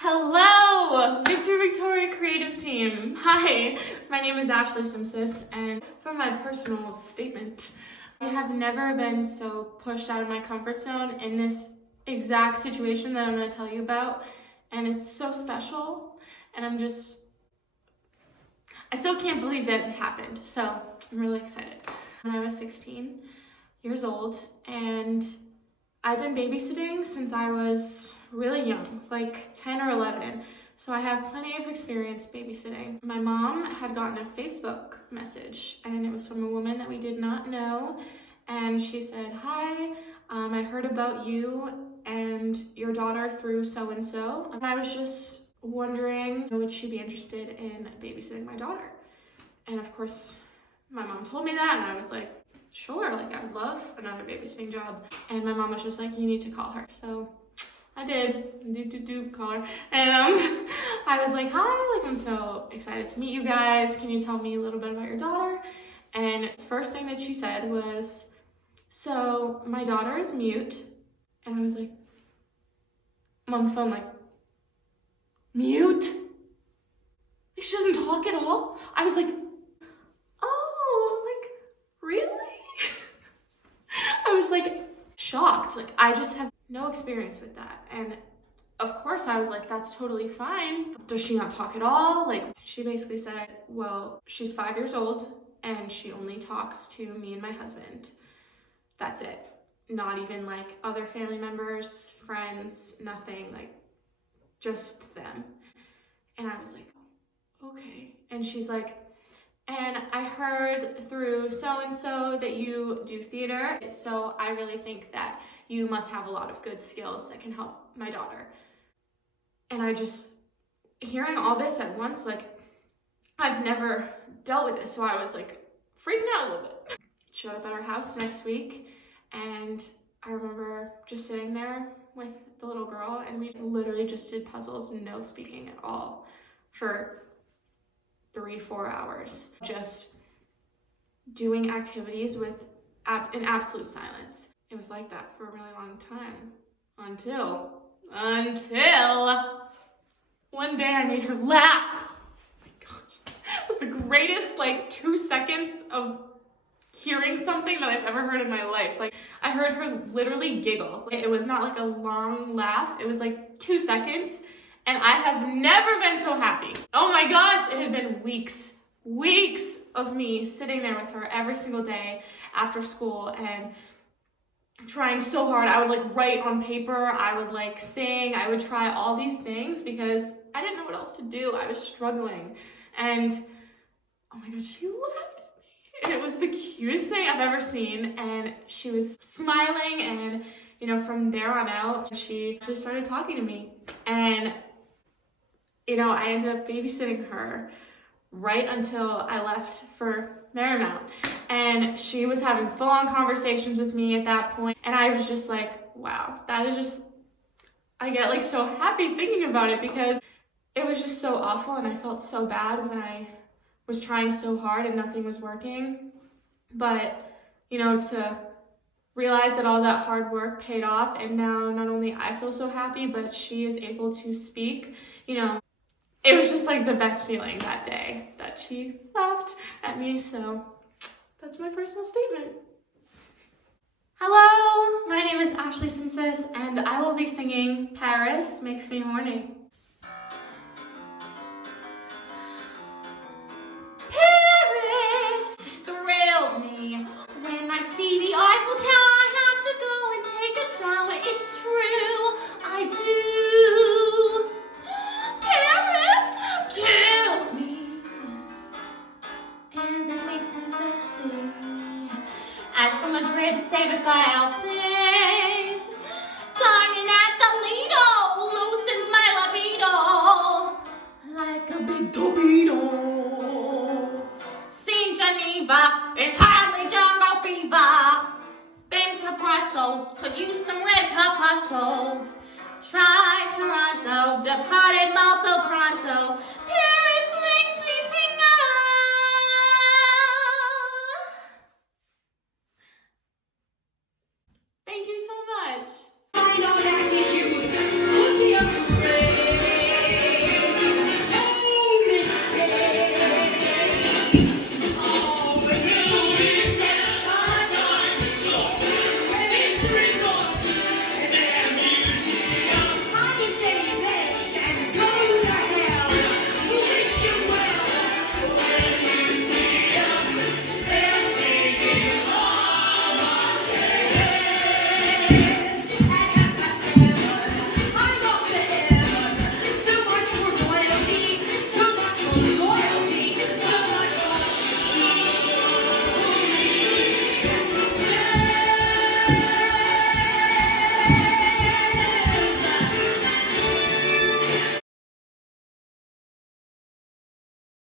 Hello, Victoria Creative Team. Hi, my name is Ashley Simsis, and for my personal statement, I have never been so pushed out of my comfort zone in this exact situation that I'm going to tell you about, and it's so special, and I still can't believe that it happened, so I'm really excited. When I was 16 years old, and I've been babysitting since I was really young, like 10 or 11. So I have plenty of experience babysitting. My mom had gotten a Facebook message, and it was from a woman that we did not know. And she said, "Hi, I heard about you and your daughter through so-and-so. And I was just wondering, would she be interested in babysitting my daughter?" And of course, my mom told me that, and I was like, sure, like I would love another babysitting job. And my mom was just like, you need to call her. So I did call her, and I was like, hi, like I'm so excited to meet you guys. Can you tell me a little bit about your daughter? And the first thing that she said was, so my daughter is mute. And I was like, I'm on the phone like, mute? Like, she doesn't talk at all? I was like, oh, like, really? I was like shocked. Like, I just have no experience with that. And of course I was like, that's totally fine. Does she not talk at all? Like, she basically said, well, she's 5 years old and she only talks to me and my husband. That's it. Not even like other family members, friends, nothing, like just them. And I was like, okay. And she's like, and I heard through so-and-so that you do theater, so I really think that you must have a lot of good skills that can help my daughter. And I just, hearing all this at once, like, I've never dealt with this, so I was like freaking out a little bit. Showed up at our house next week, and I remember just sitting there with the little girl, and we literally just did puzzles and no speaking at all for 3-4 hours, just doing activities with in absolute silence. It was like that for a really long time until one day I made her laugh. Oh my gosh, it was the greatest like 2 seconds of hearing something that I've ever heard in my life. Like, I heard her literally giggle. It was not like a long laugh, it was like 2 seconds. And I have never been so happy. Oh my gosh, it had been weeks of me sitting there with her every single day after school and trying so hard. I would like write on paper, I would like sing, I would try all these things because I didn't know what else to do. I was struggling. And oh my gosh, she laughed at me. And it was the cutest thing I've ever seen. And she was smiling, and you know, from there on out, she just started talking to me. And you know, I ended up babysitting her right until I left for Marymount. And she was having full-on conversations with me at that point. And I was just like, wow, that is just, I get like so happy thinking about it because it was just so awful and I felt so bad when I was trying so hard and nothing was working. But, you know, to realize that all that hard work paid off, and now not only I feel so happy, but she is able to speak, you know, it was just like the best feeling that day that she laughed at me. So that's my personal statement. Hello, my name is Ashley Simsis, and I will be singing Paris Makes Me Horny. Paris thrills me. When I see the Eiffel Tower, I have to go and take a shower. It's true, I do. Paris kills me, and it makes me sexy. As for Madrid, save if I'll say, dining at the Lido loosens my libido like a big torpedo. Seen Geneva, it's hardly jungle fever. Been to Brussels, could use some red corpuscles. Tried Toronto, departed Malta pronto.